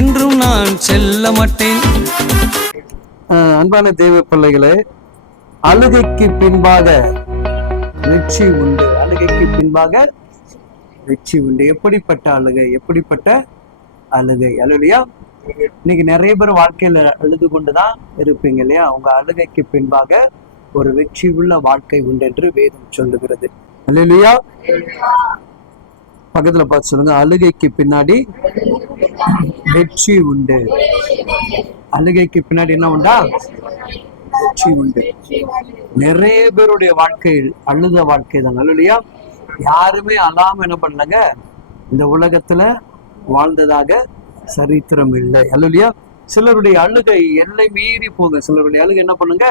என்றும் நான் செல்ல மாட்டேன். அன்பான தேவ பிள்ளைகளே, அழுகைக்கு பின்பாக வெற்றி உண்டு. அழுகைக்கு பின்பாக வெற்றி உண்டு. எப்படிப்பட்ட அழுகை? எப்படிப்பட்ட அழுகை? அல்லேலூயா. இன்னைக்கு நிறைய பேர் வாழ்க்கையில அழுது கொண்டுதான் இருப்பீங்க இல்லையா? உங்க அழுகைக்கு பின்பாக ஒரு வெற்றி உள்ள வாழ்க்கை உண்டு என்று வேதம் சொல்லுகிறது. அல்லேலூயா. பக்கத்துல பார்த்து சொல்லுங்க, அழுகைக்கு பின்னாடி வெற்றி உண்டு. அழுகைக்கு பின்னாடி என்ன உண்டா? வெற்றி உண்டு. நிறைய பேருடைய வாழ்க்கை அழுத வாழ்க்கை தான். அல்லேலூயா. யாருமே அழாம என்ன பண்ணலங்க இந்த உலகத்துல வாழ்ந்ததாக சரித்திரம் இல்லை. அல்லேலூயா. சிலருடைய அழுகை எல்லை மீறி போக, சிலருடைய அழுகை என்ன பண்ணுங்க,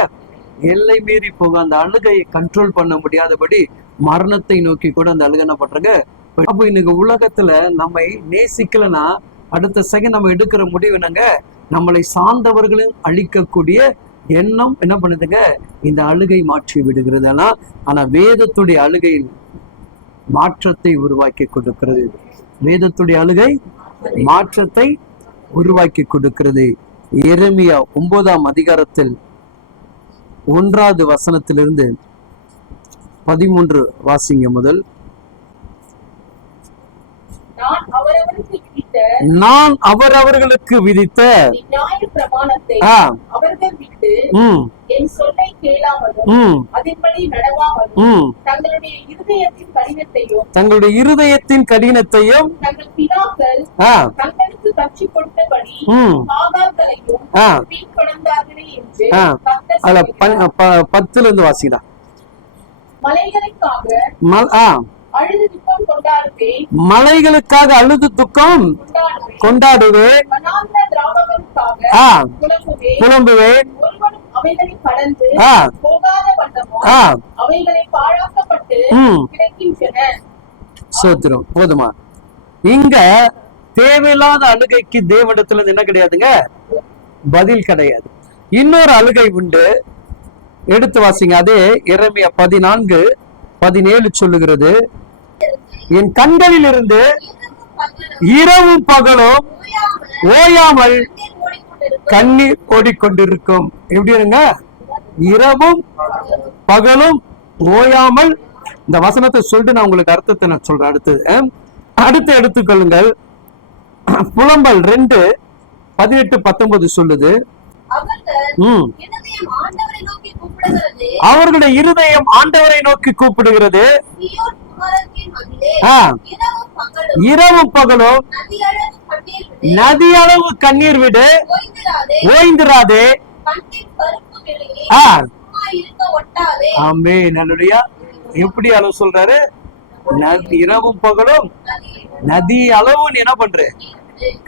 எல்லை மீறி போக, அந்த அழுகையை கண்ட்ரோல் பண்ண முடியாதபடி மரணத்தை நோக்கி கூட அந்த அழுகை என்ன பண்றாங்க. அப்போ இன்னைக்கு உலகத்துல நம்மை நேசிக்கலன்னா அடுத்த செகண்ட் நம்ம எடுக்கிற முடிவு என்னங்க, நம்மளை சார்ந்தவர்களும் அழிக்கக்கூடிய எண்ணம் என்ன பண்ணுதுங்க, இந்த அழுகை மாற்றி விடுகிறது. ஆனா வேதத்துடைய அழுகை மாற்றத்தை உருவாக்கி கொடுக்கிறது. வேதத்துடைய அழுகை மாற்றத்தை உருவாக்கி கொடுக்கிறது. எரேமியா 9ஆம் அதிகாரத்தில் 1வது வசனத்திலிருந்து 13 வாசிங்க முதல். நான் அவரவர்களுக்கு விதித்த தங்களுடைய இருதயத்தின் கடினத்தையும் அதுல 10ல இருந்து வாசிக்கலாம். மலைகளுக்காக அழுது துக்கம் கொண்டாடுவேன், புலம்புவேன். சோத்திரம். போதுமா? இங்க தேவையில்லாத அழுகைக்கு தேவனிடத்துல என்ன கிடையாதுங்க, பதில் கிடையாது. இன்னொரு அழுகை உண்டு, எடுத்து வாசிங்க. அதே எரேமியா 14:17 சொல்லுகிறது, என் கண்களில் இருந்து இரவும் பகலும் ஓயாமல் கண்ணீர் ஓடிக்கொண்டிருக்கும். எப்படி இருங்க, இரவும் பகலும் ஓயாமல். இந்த வசனத்தை சொல்லிட்டு நான் உங்களுக்கு அர்த்தத்தை நான் சொல்றேன். அடுத்து எடுத்துக்கொள்ளுங்கள். புலம்பல் 2:18-19 சொல்லுது, அவர்களுடைய இருதயம் ஆண்டவரை நோக்கி கூப்பிடுகிறது, இரவும் பகலும் நதி அளவு கண்ணீர் விடு, ஓய்ந்திராதே. ஆமென். அல்லேலூயா. எப்படி அளவு சொல்றாரு? இரவும் பகலும் நதி அளவு நீ என்ன பண்ற,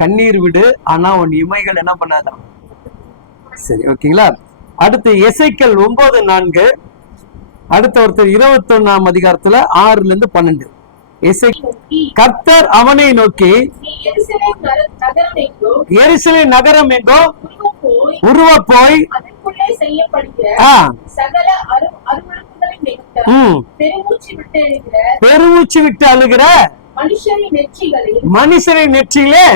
கண்ணீர் விடு, ஆனா உன் இமைகள் என்ன பண்ணாதான். சரி, ஓகேங்களா. அடுத்து எசேக்கியேல் 9:4. அடுத்த ஒருத்தர் 21ஆம் அதிகாரத்துல 6-12. கர்த்தர் அவனை நோக்கி, எருசலேம் நகரம் எங்கோ உருவ போய் பெருமூச்சு விட்டு அழுகிற மனுஷரின் நெற்றியிலே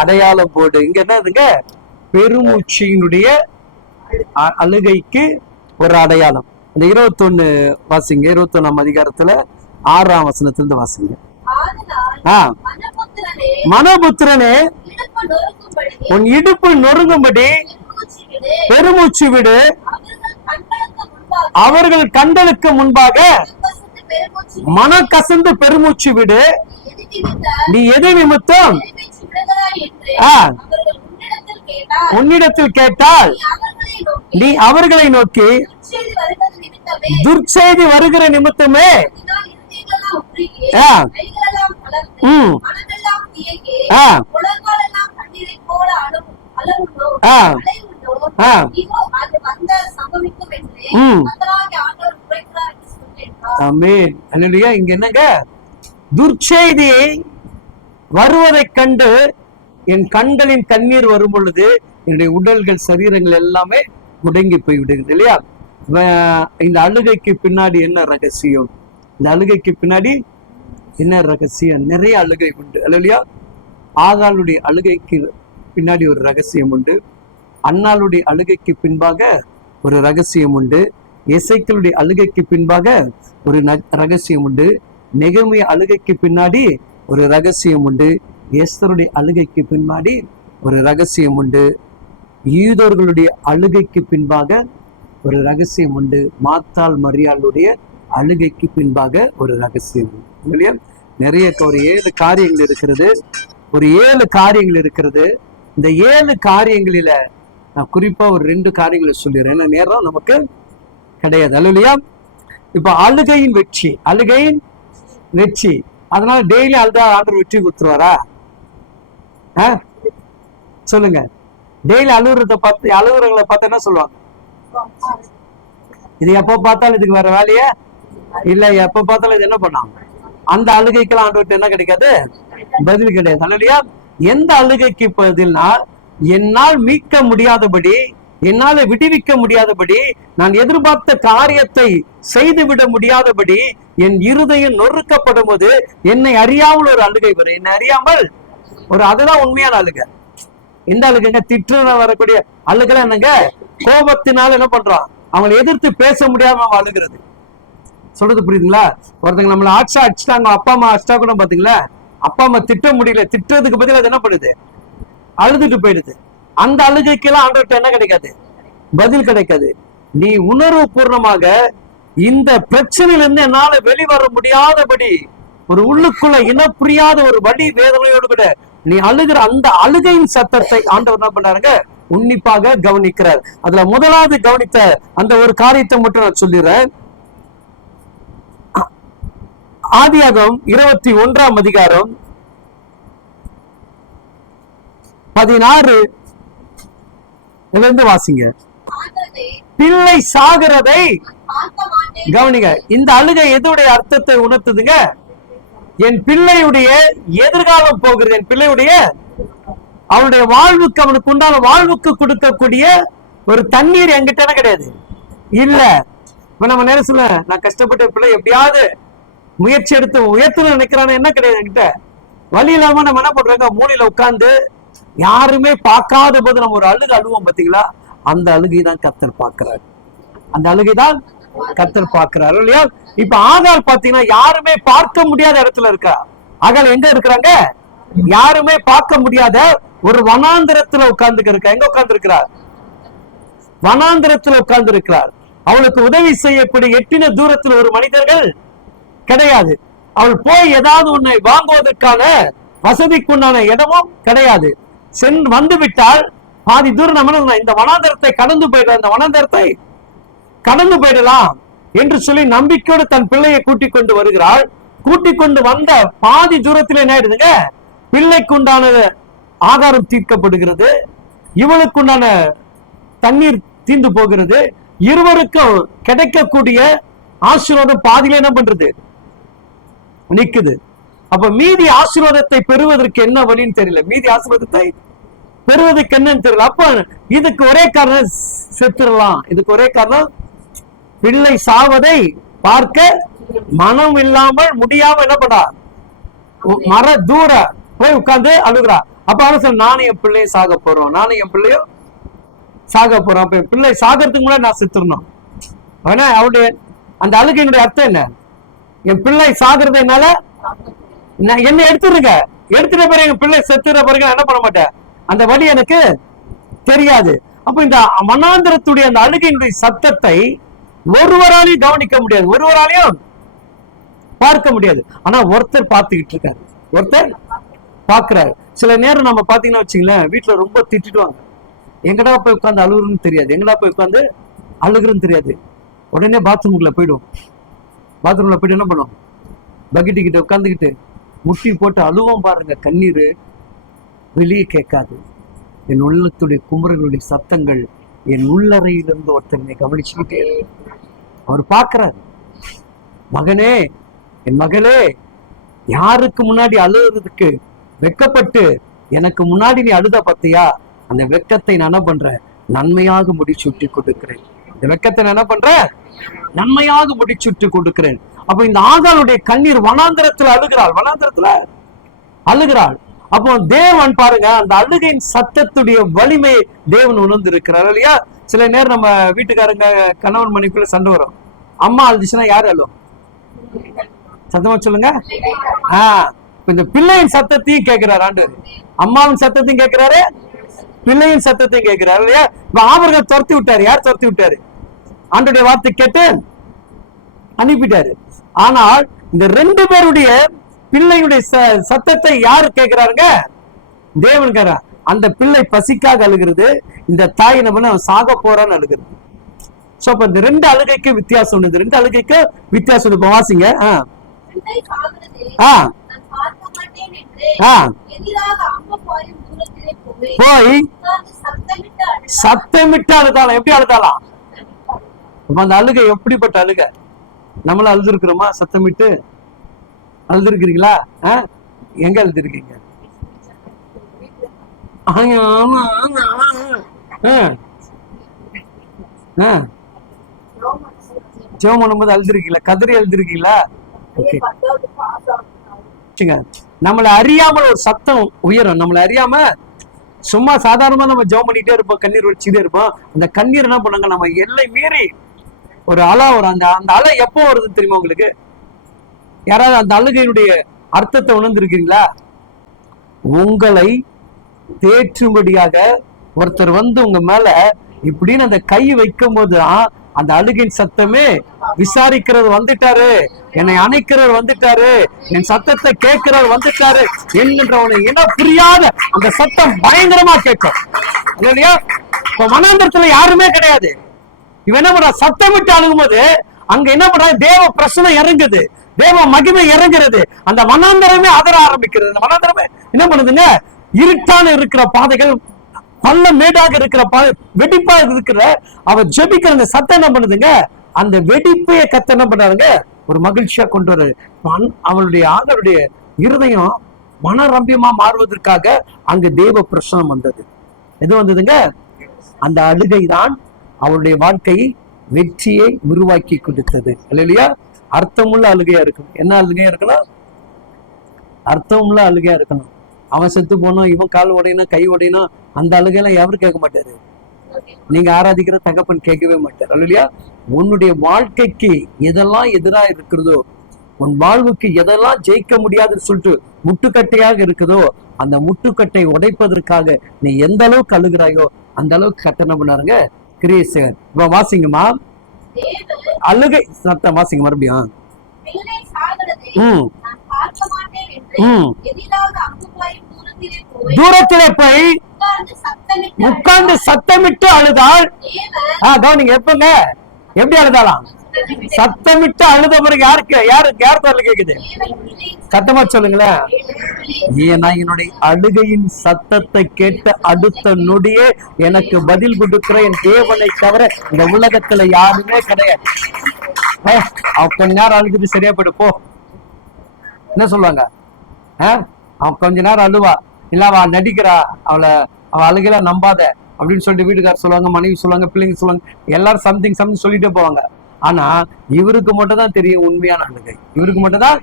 அடையாளம் போடு. இங்க என்னதுங்க, பெருமூச்சியினுடைய அழுகைக்கு ஒரு அடையாளம். அந்த 21 வாசிங்க. 21ஆம் அதிகாரத்துல 6ஆம் வசனத்திலிருந்து வாசிங்க. மனபுத்திரனே, உன் இடுப்பு நொறுங்கும்படி பெருமூச்சு விடு, அவர்கள் கண்களுக்கு முன்பாக மன கசந்து பெருமூச்சு விடு. நீ எது நிமித்தம் உன்னிடத்தில் கேட்டால் நீ அவர்களை நோக்கி, துர்ச்செய்தி வருகிற நிமித்தமே இங்க என்னங்க, துர்ச்செய்தியை வருவதை கண்டு என் கண்களின் கண்ணீர் வரும் பொழுது என்னுடைய உடல்கள் சரீரங்கள் எல்லாமே முடங்கி போய் விடுகிறது இல்லையா? இந்த அழுகைக்கு பின்னாடி என்ன ரகசியம்? இந்த அழுகைக்கு பின்னாடி என்ன ரகசியம்? நிறைய அழுகை உண்டு இல்லையா? ஆகாளுடைய அழுகைக்கு பின்னாடி ஒரு ரகசியம் உண்டு. அன்னாளுடைய அழுகைக்கு பின்பாக ஒரு ரகசியம் உண்டு. எசேக்கியேலுடைய அழுகைக்கு பின்பாக ஒரு ரகசியம் உண்டு. நெகேமியா அழுகைக்கு பின்னாடி ஒரு ரகசியம் உண்டு. எஸ்தருடைய அழுகைக்கு பின்னாடி ஒரு ரகசியம் உண்டு. யூதர்களுடைய அழுகைக்கு பின்பாக ஒரு ரகசியம் உண்டு. மாத்தாள் மரியாளுடைய அழுகைக்கு பின்பாக ஒரு ரகசியம் உண்டு. இல்லையா? நிறைய ஒரு 7 காரியங்கள் இருக்கிறது. ஒரு 7 காரியங்கள் இருக்கிறது. இந்த 7 காரியங்களில நான் குறிப்பா ஒரு 2 காரியங்களை சொல்லிடுறேன். ஏன்னா நேரம் நமக்கு கிடையாது. இல்லையா? இப்ப அழுகையின் வெற்றி, அழுகையின் வெற்றி. அதனால டெய்லி அழுதா ஆண்டவர் வெற்றி கொடுத்துருவாரா? சொல்லுங்க. டெய்லி அழுகுறவங்களை பார்த்து என்ன சொல்லுவாங்க? இது எப்ப பார்த்தாலும் இதுக்கு வேற வேலையே இல்ல, எப்ப பார்த்தாலும் இது என்ன பண்ணாங்க? அந்த அழுகைக்கெல்லாம் ஆண்டவர்கிட்ட என்ன கிடைக்காது? பதில் கிடையாது. இல்லையா? எந்த அழுகைக்கு பதில்னா, என்னால் மீட்க முடியாதபடி, என்னால விடுவிக்க முடியாதபடி, நான் எதிர்பார்த்த காரியத்தை செய்துவிட முடியாதபடி என் இருதயம் நொறுக்கப்படும் போது என்னை அறியாமல் ஒரு அழுகை வரும். என்னை அறியாமல் ஒரு, அதுதான் உண்மையான அழுகை. இந்த அழுகைங்க திட்டு வரக்கூடிய அழுகை என்னங்க? கோபத்தினால என்ன பண்றோம்? அவங்களை எதிர்த்து பேச முடியாம அவன் அழுகிறது. சொல்றது புரியுதுங்களா? ஒருத்தங்க நம்மள அடிச்சுட்டாங்க, அப்பா அம்மா அடிச்சா கூட பாத்தீங்களா, அப்பா அம்மா திட்ட முடியல, திட்டுறதுக்கு பதில் அது என்ன பண்ணுது? அழுதுட்டு போயிடுது. அந்த அழுகைக்கெல்லாம் ஆண்டவர்கிட்ட என்ன கிடைக்காது? பதில் கிடைக்காது. நீ உணர்வு பூர்ணமாக இந்த பிரச்சனையிலிருந்து என்னால வெளிவர முடியாதபடி ஒரு உள்ளுக்குள்ள இனப்புரியாத ஒரு வலி வேதனையோடு கூட நீ அழுகிற அந்த அழுகையின் சத்தத்தை ஆண்டவர் என்ன பண்றாருங்க? உன்னிப்பாக கவனிக்கிறார். அதுல முதலாவது கவனித்த அந்த ஒரு காரியத்தை மட்டும் நான் சொல்லிடுறேன். ஆதியாகமம் 21ஆம் அதிகாரம் 16 வாசிங்க. பிள்ளை சாகிறதை கவனிங்க. இந்த அழுகை எதுடைய அர்த்தத்தை உணர்த்துதுங்க? என் பிள்ளையுடைய எதிர்காலம் போகிறது. என் பிள்ளையுடைய அவனுடைய வாழ்வுக்கு, அவனுக்கு உண்டான வாழ்வுக்கு கொடுக்கக்கூடிய ஒரு தண்ணீர் என்கிட்ட கிடையாது. இல்ல, இப்ப நம்ம நேரம் சொல்ல, நான் கஷ்டப்பட்ட பிள்ளை எப்படியாவது முயற்சி எடுத்து உயர்த்தணும் நினைக்கிறான்னு என்ன கிடையாது என்கிட்ட. வழி இல்லாம நம்ம என்ன பண்றாங்க? மூலையில உட்கார்ந்து யாருமே பார்க்காத போது நம்ம ஒரு அழுவோம் பாத்தீங்களா? அந்த அழுகை தான் கர்த்தர் பார்க்கிறார். அந்த அழுகை தான் கர்த்தர் பார்க்கிறார். இல்லையா? இப்ப ஆகாள் பாத்தீங்கன்னா யாருமே பார்க்க முடியாத இடத்துல இருக்கா. ஆகாள் எங்க இருக்கிறாங்க? யாருமே பார்க்க முடியாத ஒரு வனாந்திரத்துல உட்கார்ந்து இருக்கா. எங்க உட்கார்ந்து இருக்கிறார்? வனாந்திரத்துல உட்கார்ந்து இருக்கிறார். அவளுக்கு உதவி செய்யக்கூடிய எட்டின தூரத்தில் ஒரு மனிதர்கள் கிடையாது. அவள் போய் ஏதாவது ஒன்றை வாங்குவதற்கான வசதிக்குண்டான இடமும் கிடையாது. வந்து விட்டால் பாதி தூரம் நம்ம இந்த வனாந்தரத்தை கடந்து போயிடலாம், இந்த வனாந்தரத்தை கடந்து போயிடலாம் என்று சொல்லி நம்பிக்கையோடு தன் பிள்ளையை கூட்டிக் கொண்டு வருகிறாள். கூட்டிக் கொண்டு வந்த பாதி தூரத்தில் என்ன ஆயிடுதுங்க? பிள்ளைக்கு உண்டான ஆகாரம் தீர்க்கப்படுகிறது, இவளுக்குண்டான தண்ணீர் தீர்ந்து போகிறது. இருவருக்கும் கிடைக்கக்கூடிய ஆசீர்வாதம் பாதியில என்ன பண்றது? நிக்குது. அப்ப மீதி ஆசீர்வாதத்தை பெறுவதற்கு என்ன வழின்னு தெரியல. மீதி ஆசீர்வாதத்தை பெறுவதற்கு என்னன்னு தெரியல. அப்ப இதுக்கு ஒரே காரணம் செத்துடலாம். இதுக்கு ஒரே காரணம் பிள்ளை சாவதை பார்க்க மனம் இல்லாமல் முடியாம என்ன பண்ணா? மர தூர போய் உட்கார்ந்து அழுகுறா. அப்ப அவன் நானும் என் பிள்ளையும் சாக போறோம், நானும் என் பிள்ளையும் சாக போறோம். அப்ப என் பிள்ளை சாகிறதுக்கு முன்னாடி நான் செத்துடணும். ஆனா அவருடைய அந்த அழுகையினுடைய அர்த்தம் என்ன? என் பிள்ளை சாகிறது என்னால என்ன எடுத்துருங்க, எடுத்துட்ட பிறகு எங்க பிள்ளை செத்துற பிறகு என்ன பண்ண மாட்டேன், அந்த வழி எனக்கு தெரியாது. அப்ப இந்த மனாந்திரத்துடைய அந்த அழுகையினுடைய சத்தத்தை ஒருவராலையும் கவனிக்க முடியாது, ஒருவராலையும் பார்க்க முடியாது. ஆனா ஒருத்தர் பார்த்துக்கிட்டு இருக்காரு, ஒருத்தர் பாக்குறாரு. சில நேரம் நம்ம பாத்தீங்கன்னா வச்சுங்களேன், வீட்டுல ரொம்ப திட்டுவாங்க. எங்கடா போய் உட்காந்து அழுகுறன்னு தெரியாது, எங்கடா போய் உட்காந்து அழுகுறன்னு தெரியாது. உடனே பாத்ரூம்குள்ள போயிடும். பாத்ரூம்ல போயிட்டு என்ன பண்ணுவோம்? பக்கெட்டு கிட்ட உட்காந்துக்கிட்டு முட்டி போட்டு அழுவோம் பாருங்க. கண்ணீர் வெளியே கேட்காது. என் உள்ளத்துடைய குமுறங்களுடைய சத்தங்கள் என் உள்ளறையிலிருந்து ஒருத்தனை கவனிச்சுக்கிட்டே அவர் பார்க்கிறாரு. மகனே, என் மகளே, யாருக்கு முன்னாடி அழுகிறதுக்கு வெக்கப்பட்டு எனக்கு முன்னாடி நீ அழுத பத்தியா? அந்த வெக்கத்தை நான் என்ன பண்றேன்? நன்மையாக முடிச்சுட்டி கொடுக்கிறேன். இந்த வெக்கத்தை நான் என்ன பண்றேன்? நன்மையாக முடிச்சுட்டு கொடுக்கிறேன். அப்ப இந்த ஆகாளுடைய கண்ணீர் வனாந்திரத்துல அழுகிறாள், வனாந்திரத்துல அழுகிறாள். அப்போ தேவன் பாருங்க அந்த அழுகையின் சத்தத்துடைய வலிமை தேவன் உணர்ந்து இருக்கிறார் இல்லையா? சில நேரம் நம்ம வீட்டுக்காரங்க கணவன் மனைவிக்குள்ள சண்டை வரும். அம்மா அழுதுச்சுன்னா யாரு அழும்? சத்தமா சொல்லுங்க. இந்த பிள்ளையின் சத்தத்தையும் கேட்கிறாரு ஆண்டவர். அம்மாவின் சத்தத்தையும் கேட்கிறாரு, பிள்ளையின் சத்தத்தையும் கேட்கிறாரு இல்லையா? இப்ப ஆபிரகாம் துரத்தி விட்டாரு. யார் துரத்தி விட்டாரு? ஆண்டவருடைய வார்த்தை கேட்டு அனுப்பிட்டாரு. ஆனால் இந்த 2 பேருடைய பிள்ளையுடைய சத்தத்தை யாரு கேட்கிறாருங்க? தேவன் கேட்கிறார். அந்த பிள்ளை பசிக்காக அழுகிறது, இந்த தாய் நம்ம சாக போறான்னு அழுகிறது. சோ அப்ப இந்த 2 அழுகைக்கு வித்தியாசம் உண்டு. 2 அழுகைக்கு வித்தியாசம் உண்டு. வாசிங்க. போய் சத்தமிட்டு அழுதாலாம். எப்படி அழுதாலாம்? அந்த அழுகை எப்படிப்பட்ட அழுகை? நம்மள அழுதுருக்கிறோமா? சத்தமிட்டு அழுதுருக்கிறீங்களா? எங்க அழுதுருக்கீங்க? ஜெபம் பண்ணும்போது அழுதுருக்கீங்களா? கதறி அழுதுருக்கீங்களா? நம்மளை அறியாமல் ஒரு சத்தம் உயரும். நம்மளை அறியாம சும்மா சாதாரணமா நம்ம ஜெபம் பண்ணிட்டே இருப்போம், கண்ணீர் வச்சுட்டே இருப்போம். அந்த கண்ணீர் என்ன பண்ணுங்க, நம்ம எல்லை மீறி ஒரு அலை வரும். அந்த அலை எப்போ வருது தெரியுமா உங்களுக்கு? யாராவது அந்த அழுகையினுடைய அர்த்தத்தை உணர்ந்திருக்கீங்களா? உங்களை தேற்றும்படியாக ஒருத்தர் வந்து உங்க மேல இப்படின்னு அந்த கை வைக்கும் போதுதான் அந்த அழுகையின் சத்தமே, விசாரிக்கிறவர் வந்துட்டாரு, என்னை அணைக்கிறவர் வந்துட்டாரு, என் சத்தத்தை கேட்கிறவர் வந்துட்டாரு என்கின்றவனை இன புரியாத அந்த சத்தம் பயங்கரமா கேட்கும் இல்லையா? இப்ப மனாந்தரத்துல யாருமே கிடையாது. இவன் என்ன பண்ற? சத்தம் விட்டு அழுகும் போது அங்க என்ன பண்ற? தேவ பிரசனம் இறங்குது, தேவ மகிமை இறங்குறது. அந்த மனாந்தரமே அதர ஆரம்பிக்கிறது. அந்த மனாந்தரமே என்ன பண்ணுதுங்க? இருட்டான இருக்கிற பாதைகள், பள்ள மேடாக இருக்கிற வெடிப்பாக இருக்கிற அவ ஜெபிக்கிற அந்த சத்தம் என்ன பண்ணுதுங்க? அந்த வெடிப்பைய கத்த என்ன பண்றாருங்க? ஒரு மகிழ்ச்சியா கொண்டு வர்றாரு. அவளுடைய ஆண்டவருடைய இருதயம் மனரம்பியமா மாறுவதற்காக அங்கு தேவ பிரசனம் வந்தது. எது வந்ததுங்க? அந்த அழுகை தான் அவருடைய வாழ்க்கையை வெற்றியை உருவாக்கி கொடுத்தது இல்லையா? அர்த்தமுள்ள அழுகையா இருக்கணும். என்ன அழுகையா இருக்கணும்? அர்த்தமுள்ள அழுகையா இருக்கணும். அவன் செத்து போனோம், இவன் கால் உடையணும், கை உடையணும், அந்த அழுகையெல்லாம் எவரும் கேட்க மாட்டாரு. நீங்க ஆராதிக்கிற தகப்பன் கேட்கவே மாட்டார் இல்லையா? உன்னுடைய வாழ்க்கைக்கு எதெல்லாம் எதிராக இருக்கிறதோ, உன் வாழ்வுக்கு எதெல்லாம் ஜெயிக்க முடியாதுன்னு சொல்லிட்டு முட்டுக்கட்டையாக இருக்குதோ, அந்த முட்டுக்கட்டை உடைப்பதற்காக நீ எந்த அளவுக்கு அழுகிறாயோ அந்த அளவுக்கு கட்டண பண்ணாருங்க கிரியேசர். இப்ப வாசிங்கம்மா, அழுகை சத்தம் வாசிங்க மறுபடியும். தூரத்திலே போய் உட்கார்ந்து சத்தமிட்டு அழுதாள். கவனிங்க, எப்பங்க எப்படி அழுதாலாம்? சத்தமிட்டு அழுத பிறகு யாரு குரல் கேக்குது? சத்தமா சொல்லுங்களேன். ஏன்னா என்னுடைய அழுகையின் சத்தத்தை கேட்ட அடுத்த நொடியே எனக்கு பதில் கொடுக்கிற என் தேவனை தவிர இந்த உலகத்துல யாருமே கிடையாது. கொஞ்ச நேரம் அழுகுது, சரியா போயிடு போ. என்ன சொல்லுவாங்க? அவன் கொஞ்ச நேரம் அழுவா, இல்ல அவ நடிக்கிறா, அவ அழுகையில நம்பாத அப்படின்னு சொல்லிட்டு வீட்டுக்காரர் சொல்லுவாங்க, மனைவி சொல்லுவாங்க, பிள்ளைங்க சொல்லுவாங்க, எல்லாரும் சம்திங் சொல்லிட்டே போவாங்க. ஆனா இவருக்கு மட்டும் தான் தெரியும் உண்மையான அழுகை. இவருக்கு மட்டும் தான்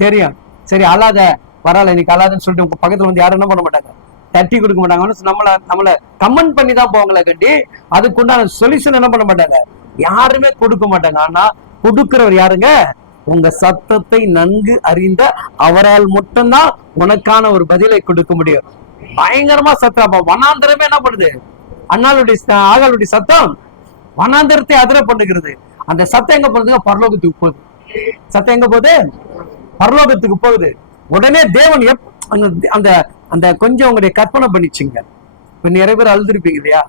தெரியும். சரி அழாத, பரவாயில்ல இன்னைக்கு அழாதுன்னு சொல்லிட்டு உங்க பக்கத்துல வந்து யாரும் என்ன பண்ண மாட்டாங்க, தட்டி கொடுக்க மாட்டாங்க. நம்மள கமெண்ட் பண்ணி தான் போவாங்களே கண்டி, அதுக்குண்டான சொல்யூஷன் என்ன பண்ண மாட்டாங்க, யாருமே கொடுக்க மாட்டாங்க. ஆனா கொடுக்கிறவர் யாருங்க? உங்க சத்தத்தை நன்கு அறிந்த அவரால் மட்டும்தான் உனக்கான ஒரு பதிலை கொடுக்க முடியும். பயங்கரமா சத்தம். வனாந்தரமே என்ன பண்ணுது? ஆகாளுடைய சத்தம் வனாந்தரத்தை அதிர பண்ணுகிறது. அந்த சத்தம் எங்க போகுதுங்க? பரலோகத்துக்கு போகுது. சத்தம் எங்க போகுது? பரலோகத்துக்கு போகுது. உடனே தேவன் அந்த அந்த கொஞ்சம் உங்களுடைய கற்பனை பண்ணிச்சுங்க. இப்ப நிறைய பேர் அழுதுருப்பீங்க இல்லையா?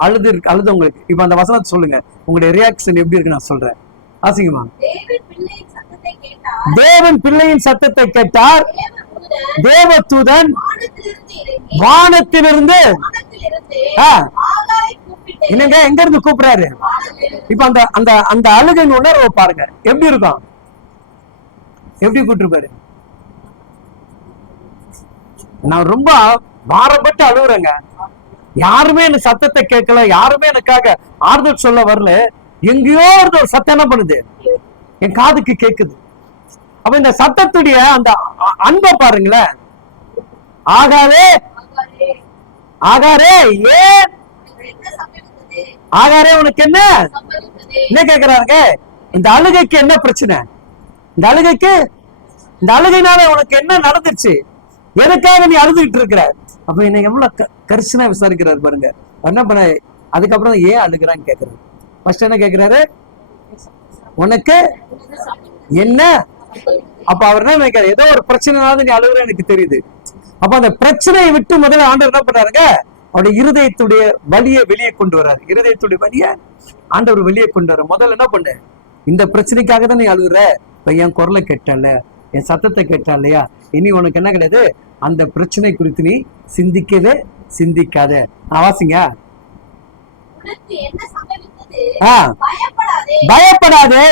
அழுதவங்களுக்கு இப்ப அந்த வசனத்தை சொல்லுங்க, உங்களுடைய ரியாக்ஷன் எப்படி இருக்கு நான் சொல்றேன். ஆசிங்கம்மா. தேவன் பிள்ளையின் சத்தத்தை கேட்டார். தேவதூதன் வானத்திலிருந்து என்னங்க எங்க இருந்து கூப்பிடுறாரு? இப்ப அந்த அந்த அந்த அழுகையின் உணர்வை பாருங்க எப்படி இருக்கும், எப்படி கூப்பிட்டுருப்பாரு. நான் ரொம்ப பாரப்பட்டு அழுகுறேங்க, யாருமே எனக்கு சத்தத்தை கேட்கல, யாருமே எனக்காக ஆறுதல் சொல்ல வரல, எங்கேயோ ஒரு சத்தம் என்ன பண்ணுது என் காதுக்கு கேக்குது. அப்ப இந்த சத்தத்துடைய அந்த அன்பை பாருங்களேன். ஆகாரே ஆகாரே ஏன் ஆகாரே உனக்கு என்ன என்ன கேக்குறாங்க? இந்த அழுகைக்கு என்ன பிரச்சனை? இந்த அழுகைனால உனக்கு என்ன நடந்துச்சு? எதுக்காக நீ அழுதுகிட்டு இருக்கிற? அப்ப என்ன எவ்வளவு கரிசனா விசாரிக்கிறாரு பாருங்க. என்ன பண்ண அதுக்கப்புறம் ஏன் அழுகிறான்னு கேக்குறாரு. ஃபர்ஸ்ட் என்ன கேக்குறாரு? உனக்கு என்ன? அப்ப அவர் என்ன நினைக்கிறார்? ஏதோ ஒரு பிரச்சனைனால நீ அழுகுற எனக்கு தெரியுது. அப்ப அந்த பிரச்சனையை விட்டு முதல்ல ஆண்டவர் என்ன பண்றாருங்க? அவருடைய இருதயத்துடைய வலியை வெளியே கொண்டு வர்றாரு. இருதயத்துடைய வலியை ஆண்டவர் வெளியே கொண்டு வர முதல்ல என்ன பண்ண? இந்த பிரச்சனைக்காக தான் நீ அழுகுற. இப்ப என் குரலை கேட்டல, என் சத்தத்தை கேட்டா இல்லையா? இனி உனக்கு என்ன கிடையாது? அந்த பிரச்சனை குறித்து நீ சிந்திக்காத. வாசிங்க. பயப்படாதே.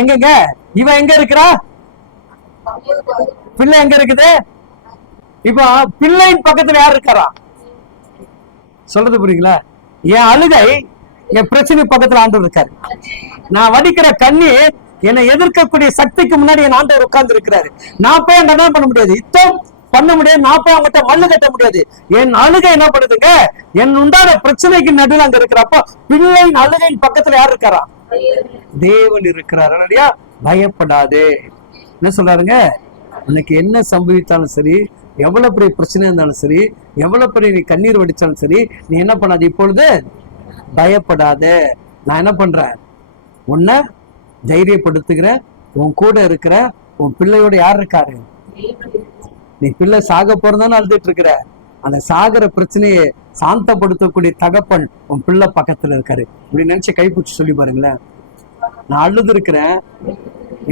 எங்க இவன் எங்க இருக்கிறா? பிள்ளை எங்க இருக்குது? இப்ப பிள்ளையின் பக்கத்துல யார் இருக்காரா? சொல்றது புரியுங்களா? என் அழுகை, என் பிரச்சனை பக்கத்துல ஆண்டவர் இருக்காரு. நான் வடிக்கிற கண்ணீர், என்னை எதிர்க்கக்கூடிய சக்திக்கு முன்னாடி என் ஆண்டவர் உட்கார்ந்து இருக்கிறாரு. நான் போய் அங்க என்ன பண்ண முடியாது? யுத்தம் பண்ண முடியாது. நான் போய் அவங்ககிட்ட மல்லு கட்ட முடியாது. என் அழுகை என்ன பண்ணுதுங்க? என் உண்டான பிரச்சனைக்கு நடுவில் அங்க இருக்கிறப்போ பிள்ளையின் அழுகையின் பக்கத்துல யார் இருக்காரா? தேவன் இருக்கிறார். இல்லையா? பயப்படாதே. என்ன சொல்றாருங்க? உனக்கு என்ன சம்பவித்தாலும் சரி, எவ்வளவு பெரிய பிரச்சனை இருந்தாலும் சரி, எவ்வளவு பெரிய நீ கண்ணீர் வடிச்சாலும் சரி, நீ என்ன பண்ணாது? இப்பொழுது பயப்படாத. நான் என்ன பண்றேன்? உன்னை தைரியப்படுத்துகிறேன். உன் கூட இருக்கிற உன் பிள்ளையோட யார் இருக்காரு? நீ பிள்ளை சாக போறதான்னு அழுதுட்டு இருக்கிற. அந்த சாகர பிரச்சனையை சாந்தப்படுத்தக்கூடிய தகப்பன் உன் பிள்ளை பக்கத்துல இருக்காரு. இப்படி நினைச்சு கைப்பிடிச்சு சொல்லி பாருங்களேன். நான் அழுது இருக்கிறேன்,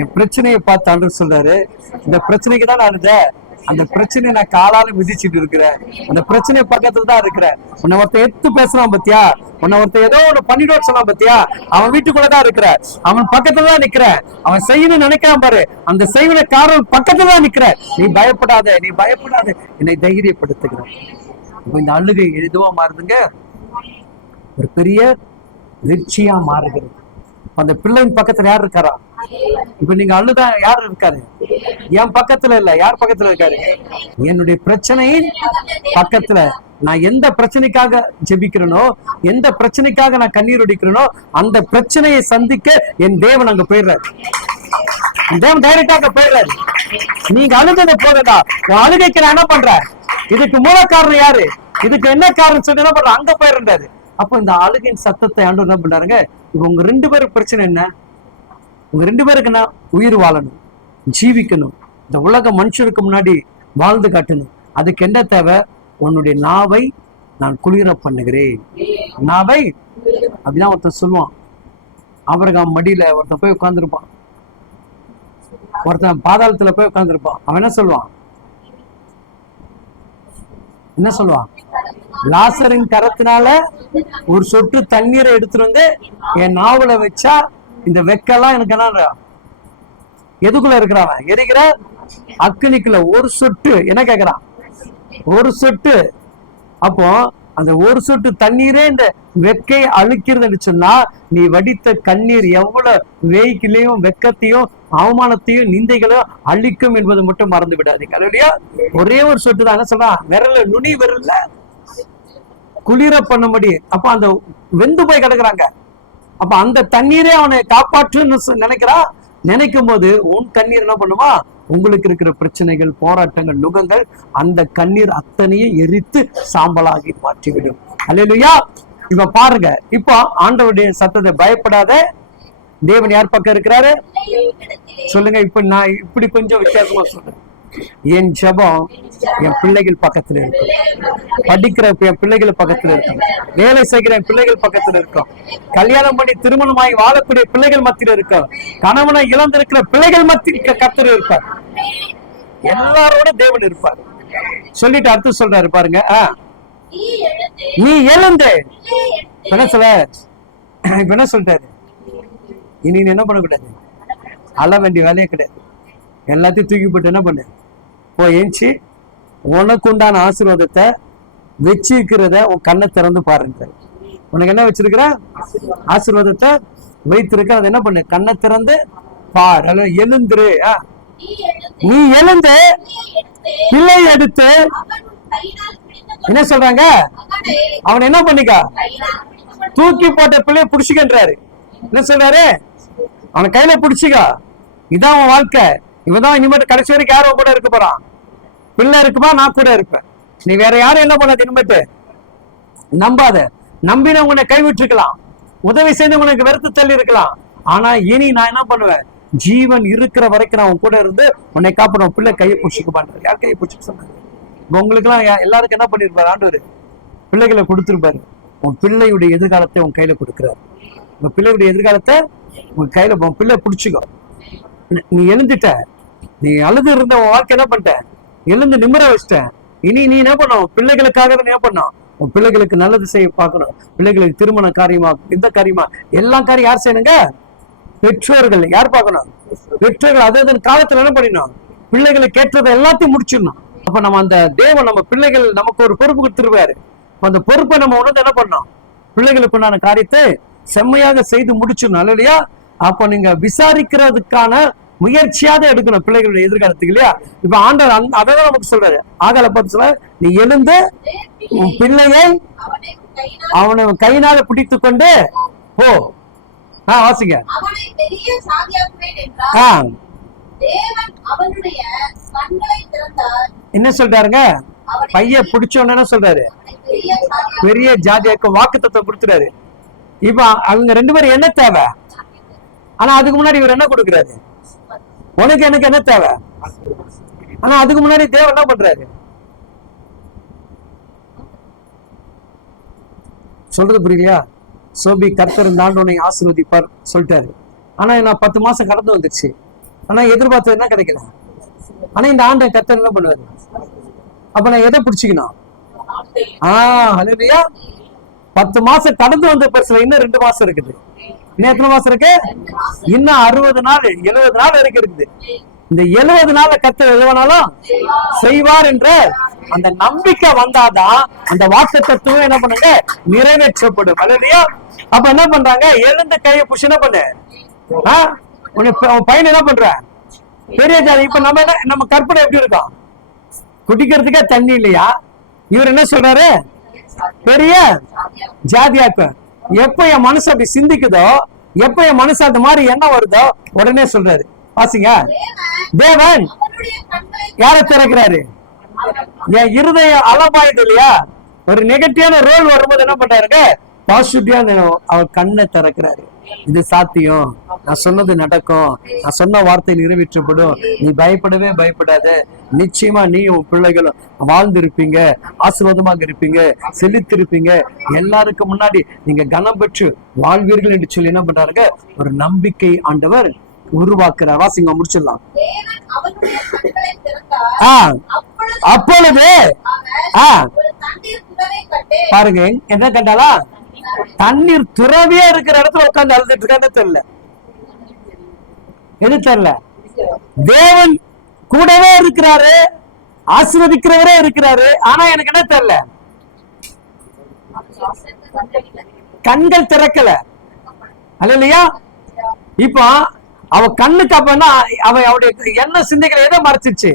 என் பிரச்சனையை பார்த்து ஆண்டவர் சொல்றாரு, இந்த பிரச்சனைக்கு தான் நான் அழுத. அந்த பிரச்சனையை நான் காலால மிதிச்சுட்டு இருக்கிறேன். அந்த பிரச்சனை பக்கத்துல தான் இருக்கிறேன். உன்னை ஒருத்த எடுத்து பேசலாம் பத்தியா? உன்னை ஒருத்த ஏதோ ஒண்ணு பண்ணிடுவோம் சொல்லலாம் பத்தியா? அவன் வீட்டுக்குள்ளதான் இருக்கிற, அவன் பக்கத்துலதான் நிக்கிற. அவன் செய்யணும்னு நினைக்கிறான் பாரு, அந்த செய்வன காரணம் பக்கத்துலதான் நிக்கிற. நீ பயப்படாத, நீ பயப்படாத, என்னை தைரியப்படுத்துகிற. இந்த அழுகை எதுவா மாறுதுங்க? ஒரு பெரிய வெற்றியா மாறுகிறது. அந்த பிள்ளையின் பக்கத்துல யார் இருக்காரா? இப்ப நீங்க அழுதா யார் இருக்காரு? என் பக்கத்துல இல்ல, யார் பக்கத்துல இருக்காரு? என்னுடைய பிரச்சனையின் பக்கத்துல. நான் எந்த பிரச்சனைக்காக ஜெபிக்கிறேனோ, எந்த பிரச்சனைக்காக நான் கண்ணீர் ஒடிக்கிறேனோ, அந்த பிரச்சனையை சந்திக்க என் தேவன் அங்க போயிடுறாரு. தேவன் டைரக்டாக போயிடுறாரு. நீங்க அழுததை போதா, உன் அழுகைக்கு நான் என்ன பண்றேன்? இதுக்கு மூல காரணம் யாரு? இதுக்கு என்ன காரணம் சொல்லி என்ன பண்ற? அங்க போயிருந்தாரு. அப்ப இந்த அழுகையின் சத்தத்தை ஆண்டவர் என்ன பண்றாருங்க? இப்ப உங்க 2 பேருக்கு பிரச்சனை என்ன? உங்க 2 பேருக்கு என்ன? உயிர் வாழணும், ஜீவிக்கணும், இந்த உலக மனுஷருக்கு முன்னாடி வாழ்ந்து காட்டணும். அதுக்கு என்ன தேவை? உன்னுடைய நாவை நான் குளிர பண்ணுகிறேன். நாவை அப்படிதான் ஒருத்தன் சொல்லுவான். ஆபிரகாம் மடியில ஒருத்தன் போய் உட்கார்ந்துருப்பான், ஒருத்தன் பாதாளத்துல போய் உட்கார்ந்துருப்பான். அவன் என்ன சொல்லுவான்? என்ன சொல்லுவான்? லாசரின் கரத்தினால ஒரு சொட்டு தண்ணீரை எடுத்துட்டு வந்து என் நாவல வச்சா இந்த வெக்கெல்லாம் எனக்கு என்ன? எதுக்குள்ள இருக்கிறான்? எரிக்கிற அக்னிக்குள்ள ஒரு சொட்டு. என்ன கேக்குறான்? ஒரு சொட்டு. அப்போ அந்த ஒரு சொட்டு தண்ணீரே இந்த வெக்கை அழிக்கிறதுன்னு சொன்னா, நீ வடித்த கண்ணீர் எவ்வளவு வேய்க்கிலையும் வெக்கத்தையும் அவமானத்தையும் நிந்தைகளையும் அழிக்கும் என்பது மட்டும் மறந்து விடாதீங்க. இல்லையா? ஒரே ஒரு சொட்டு தான். என்ன சொல்றான்? விரல நுனி விரல்ல குளிர பண்ணும்படி. அப்ப அந்த வெந்து போய் கிடக்குறாங்க. அப்ப அந்த தண்ணீரே அவனை காப்பாற்றுன்னு நினைக்கும் போது உன் கண்ணீர் என்ன பண்ணுமா? உங்களுக்கு இருக்கிற பிரச்சனைகள், போராட்டங்கள், நுகங்கள், அந்த கண்ணீர் அத்தனையும் எரித்து சாம்பலாகி மாற்றிவிடும். அல்லேலூயா. இப்ப பாருங்க, இப்போ ஆண்டவருடைய சத்தத்தை பயப்படாத. தேவன் யார் பக்கம் இருக்கிறாரு சொல்லுங்க. இப்ப நான் இப்படி கொஞ்சம் வித்தியாசமா சொல்றேன். என் ஜெபம் என் பிள்ளைகள் பக்கத்துல இருக்கும், படிக்கிற என் பிள்ளைகள் பக்கத்துல இருக்கும், வேலை செய்கிற என் பிள்ளைகள் பக்கத்துல இருக்கும், கல்யாணம் பண்ணி திருமணமாகி வாழக்கூடிய பிள்ளைகள் மத்தியில இருக்கும், கணவனை இழந்திருக்கிற பிள்ளைகள் மத்திய கர்த்தர் இருப்பார். எல்லாரோட தேவன் இருப்பார். சொல்லிட்டு அடுத்து சொல்றாரு பாருங்க. நீ எழுந்து என்ன சொல்ல? இப்ப என்ன சொல்லிட்டாரு? இனி என்ன பண்ணக்கூடாது? அழ வேண்டிய வேலையே கிடையாது. எல்லாத்தையும் தூக்கி போட்டு என்ன பண்ணு? போய் ஏஞ்சி உனக்கு உண்டான ஆசீர்வாதத்தை வச்சிருக்கிறத உன் கண்ணை திறந்து பாருங்க. உனக்கு என்ன வச்சிருக்கிற? ஆசீர்வாதத்தை வைத்திருக்க. அதை என்ன பண்ணு? கண்ணை திறந்து பார். எழுந்துரு. நீ எழுந்து பிள்ளை எடுத்து என்ன சொல்றாங்க, அவன் என்ன பண்ணிக்க, தூக்கி போட்ட பிள்ளைய புடிச்சுக்கின்றாரு. என்ன சொல்றாரு, அவனை கையில புடிச்சுக்கா, இதான் அவன் வாழ்க்கை, இவதான் இனிமேட்டு கடைசி வரைக்கும் யாரும் கூட இருக்க போறான். பிள்ளை இருக்குமா, நான் கூட இருப்பேன், நீ வேற யாரும் என்ன பண்ணாது இனிமேட்டு நம்பாத. நம்பின உன்னை கைவிட்டுருக்கலாம், உதவி செய்து உனக்கு வெறுத்து தள்ளி இருக்கலாம். ஆனா இனி நான் என்ன பண்ணுவேன், ஜீவன் இருக்கிற வரைக்கும் நான் உன் கூட இருந்து உன்னை காப்பாடுவேன். பிள்ளை கையை பிடிச்சிக்க மாட்டாரு. யார் கையை பிடிச்சிக்க சொன்னாரு? உங்களுக்கு எல்லாம் எல்லாருக்கும் என்ன பண்ணிருப்பாரு, ஆண்டவர் பிள்ளைகளை கொடுத்திருப்பாரு. உன் பிள்ளையுடைய எதிர்காலத்தை உன் கையில கொடுக்கிறாரு. உங்க பிள்ளையுடைய எதிர்காலத்தை உன் கையில, உன் பிள்ளை பிடிச்சிக்கோ. நீ எழுந்துட்ட, நீ அழுது இருந்த உன் வாழ்க்கை என்ன பண்ணிட்ட, எழுந்து நிமிர வச்சிட்டேன். இனி நீ என்ன பண்ணும், பிள்ளைகளுக்காக என்ன பண்ணும், உன் பிள்ளைகளுக்கு நல்லது செய்ய பார்க்கணும். பிள்ளைகளுக்கு திருமண காரியமா, இந்த காரியமா, எல்லா காரியம் யார் செய்யணுங்க, பெற்றோர்கள். யார் பார்க்கணும், பெற்றோர்கள். அதே காலத்துல என்ன பண்ணிடணும், பிள்ளைகளை கேட்டதை எல்லாத்தையும் முடிச்சிடணும். அப்ப நம்ம அந்த தேவன் நம்ம பிள்ளைகள் நமக்கு ஒரு பொறுப்பு கொடுத்துருவாரு. அந்த பொறுப்பை நம்ம உணர்ந்து என்ன பண்ணோம், பிள்ளைகளுக்கு உண்டான காரியத்தை செம்மையாக செய்து முடிச்சிடணும். இல்லையா? அப்ப நீங்க விசாரிக்கிறதுக்கான முயற்சியாவது எடுக்கணும் பிள்ளைகளுடைய எதிர்காலத்துக்கு. இல்லையா? இப்ப ஆண்டவர் அதான் நமக்கு சொல்றாரு. ஆகல பார்த்து சொல்ற, நீ எழுந்து உன் பிள்ளையை அவனை கையினால பிடித்து கொண்டு போ. வாசிங்க. என்ன சொல்றாருங்க, பைய பிடிச்சோன்னு சொல்றாரு, பெரிய ஜாதியாக்கு வாக்கு தத்துவம் கொடுத்துறாரு. இப்ப அவங்க ரெண்டு பேரும் என்ன தேவை, ஆனா அதுக்கு முன்னாடி இவர் என்ன கொடுக்குறாரு, உனக்கு எனக்கு என்ன தேவை. ஆனா அதுக்கு முன்னாடி தேவன் என்ன பண்றாரு, சொல்றது புரியலையா? சோபி கர்த்தர் இந்த ஆண்டு உன்னை ஆசீர்வதிப்பார் சொல்லிட்டாரு. ஆனா நான் 10 மாசம் கடந்து வந்துருச்சு, ஆனா எதிர்பார்த்தது என்ன கிடைக்கல. ஆனா இந்த ஆண்டை கர்த்தர் என்ன பண்ணுவாரு, அப்ப நான் எதை பிடிச்சிக்கணும்? ஹல்லேலூயா. 10 மாசம் கடந்து வந்த பரிசுல இன்னும் 2 மாசம் இருக்குது. இன்னும் எத்தனை மாசம் இருக்கு? இன்னும் 60 நாள் 70 நாள் வரைக்கும் இருக்குது. இந்த 70 நாள்ல கர்த்தர் எதுவானாலும் செய்வார் என்ற அந்த நம்பிக்கை வந்தாதான் அந்த வாக்கு தத்துவம் என்ன பண்ணுங்க, நிறைவேற்றப்படும். ஹல்லேலூயா. அப்ப என்ன பண்றாங்க, எழுந்த கையை புஷ் என்ன பண்ணு, பையன் என்ன பண்ற, பெரிய ஜாதி. இப்ப நம்ம கற்பனை எப்படி இருக்கும், குடிக்கிறதுக்கே தண்ணி இல்லையா, இவர் என்ன சொல்றாரு, பெரிய ஜாதியாக்கு. எப்ப என் மனசு அப்படி சிந்திக்குதோ, எப்ப என் மனசு அந்த மாதிரி என்ன வருதோ உடனே சொல்றாரு. பாத்தீங்க, தேவன் யாரை திறக்கிறாரு, என் இருதயம் அலபாயுது இல்லையா, ஒரு நெகட்டிவான ரோல் வரும்போது என்ன பண்றாருங்க, பாசிட்டிவா அவர் கண்ணை திறக்கிறாரு. இது சாத்தியம், நான் சொன்னது நடக்கும், நான் சொன்ன வார்த்தை நிறைவேற்றப்படும், நீ பயப்படவே பயப்படாத, நிச்சயமா நீ உன் பிள்ளைகளும் வாழ்ந்திருப்பீங்க, ஆசீர்வாதமாக இருப்பீங்க, செழித்திருப்பீங்க, எல்லாருக்கும் முன்னாடி நீங்க கனம் பெற்று வாழ்வீர்கள் என்று சொல்லி என்ன பண்றாருங்க, ஒரு நம்பிக்கை ஆண்டவர் உருவாக்குறார். வாசிங்க, முடிச்சிடலாம். அப்பொழுது பாருங்க என்ன கண்டாலா, தண்ணீர் துறவியா இருக்கிற இடத்துல உட்கார்ந்து அழுதுட்டு இருக்கான்னு தெரியல. எது தெரியல, தேவன் கூடவே இருக்கிறாரு, ஆசீர்வதிக்கிறவரே இருக்கிறாரு. ஆனா எனக்கு என்ன தெரியல, கண்கள் திறக்கல. அல்லையா? இப்போ அவ கண்ணுக்கு அப்பன்னா அவருடைய என்ன சிந்தைகளை எதை மறைச்சிச்சு,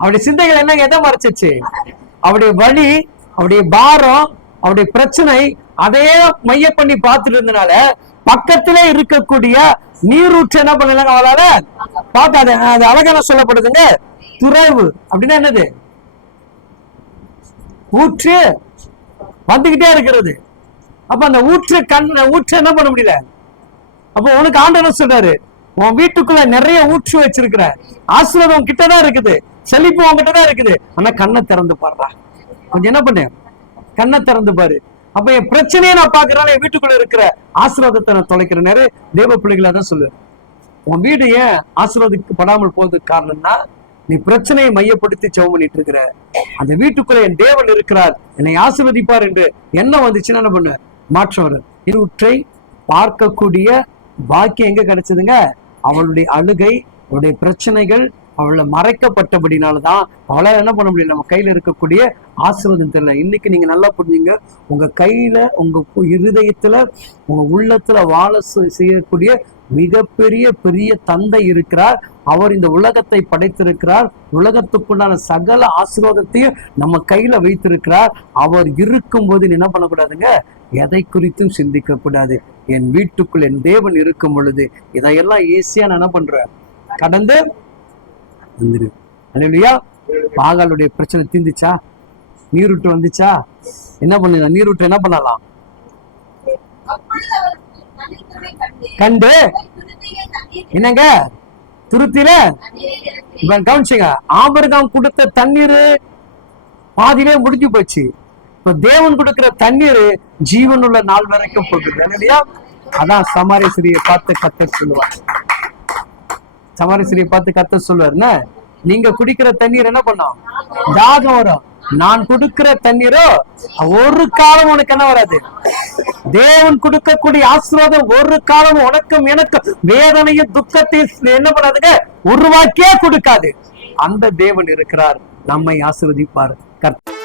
அவருடைய சிந்தைகள் என்ன எதை மறைச்சிச்சு, அவருடைய வழி, அவருடைய பாரம், அவருடைய பிரச்சனை, அதையே மைய பண்ணி பார்த்துட்டு இருந்தனால பக்கத்திலே இருக்கக்கூடிய நீரூற்று என்ன பண்ணலாங்க அவளால பார்த்தாது. அது அழகான சொல்லப்படுதுங்க, துறைவு அப்படின்னா என்னது, ஊற்று வந்துகிட்டே இருக்கிறது. அப்ப அந்த ஊற்று என்ன பண்ண முடியல. அப்ப உனக்கு ஆண்டவர் சொல்றாரு, உன் வீட்டுக்குள்ள நிறைய ஊற்று வச்சிருக்கிற, ஆசீர்வாதம் கிட்டதான் இருக்குது, செழிப்பு உன்கிட்டதான் இருக்குது, ஆனா கண்ணை திறந்து பாடுறா. கொஞ்சம் என்ன பண்ணு, கண்ணை திறந்து பாரு. அப்ப என் பிரச்சனையை நான் பாக்குறேன், என் வீட்டுக்குள்ள இருக்கிற ஆசீர்வாதத்தை நான் தொலைக்கிற நேரம் தேவ பிள்ளைகளை தான் சொல்லுவேன். உன் வீடு ஏன் ஆசீர்வாதிக்கப்படாமல் போவதுக்கு காரணம்னா, நீ பிரச்சனையை மையப்படுத்தி ஜெபம் பண்ணிட்டு இருக்கிற. அந்த வீட்டுக்குள்ள என் தேவன் இருக்கிறார், என்னை ஆசீர்வதிப்பார் என்று என்ன வந்துச்சுன்னா என்ன பண்ணு, மாற்றம் வரும். இருற்றை பார்க்கக்கூடிய பாக்கியம் எங்க கிடைச்சதுங்க, அவளுடைய அழுகை, அவளுடைய பிரச்சனைகள், அவளை மறைக்கப்பட்டபடினாலதான் அவளால் என்ன பண்ண முடியல, நம்ம கையில இருக்கக்கூடிய ஆசீர்வாதம் தெரியல. இன்னைக்கு நீங்க நல்லா புரிஞ்சுங்க, உங்க கையில, உங்க இருதயத்துல, உங்க உள்ளத்துல வாழ செய்யக்கூடிய மிகப்பெரிய பெரிய தந்தை இருக்கிறார். அவர் இந்த உலகத்தை படைத்திருக்கிறார். உலகத்துக்குண்டான சகல ஆசீர்வாதத்தையும் நம்ம கையில வைத்திருக்கிறார். அவர் இருக்கும்போது என்ன பண்ணக்கூடாதுங்க, எதை குறித்தும் சிந்திக்க கூடாது. என் வீட்டுக்குள் என் தேவன் இருக்கும் பொழுது இதையெல்லாம் ஈஸியா நான் என்ன பண்றேன், கடந்து வந்துரு. அல்லேலூயா. பாகாலுடைய பிரச்சனை தீர்ந்துச்சா? நீரூற்று வந்துச்சா? என்ன பண்ண, நீரூற்று என்ன பண்ணலாம், கண்டு என்னங்க துருத்தில. இப்ப கவனிச்சுங்க, ஆபிரகாம் கொடுத்த தண்ணீர் பாதியிலே முடிஞ்சு போச்சு. இப்ப தேவன் கொடுக்கிற தண்ணீர் ஜீவனுள்ள நாள் வரைக்கும் போகுது. இல்லையா? அதான் சமாரேஸ்வரியை பார்த்து கர்த்தர் சொல்லுவார். சமாரேஸ்வரியை பார்த்து கர்த்தர் சொல்லுவாருன்னா, நீங்க குடிக்கிற தண்ணீர் என்ன பண்ணும், தாகம் வரும். நான் கொடுக்கிற தண்ணீரோ ஒரு காலம் உனக்கு என்ன வராது. தேவன் கொடுக்கக்கூடிய ஆசீர்வாதம் ஒரு காலம் உனக்கும் எனக்கும் வேதனையும் துக்கத்தையும் என்ன பண்ணாதுங்க, உருவாக்கியே கொடுக்காது. அந்த தேவன் இருக்கிறார், நம்மை ஆசீர்வதிப்பார். கர்த்தர்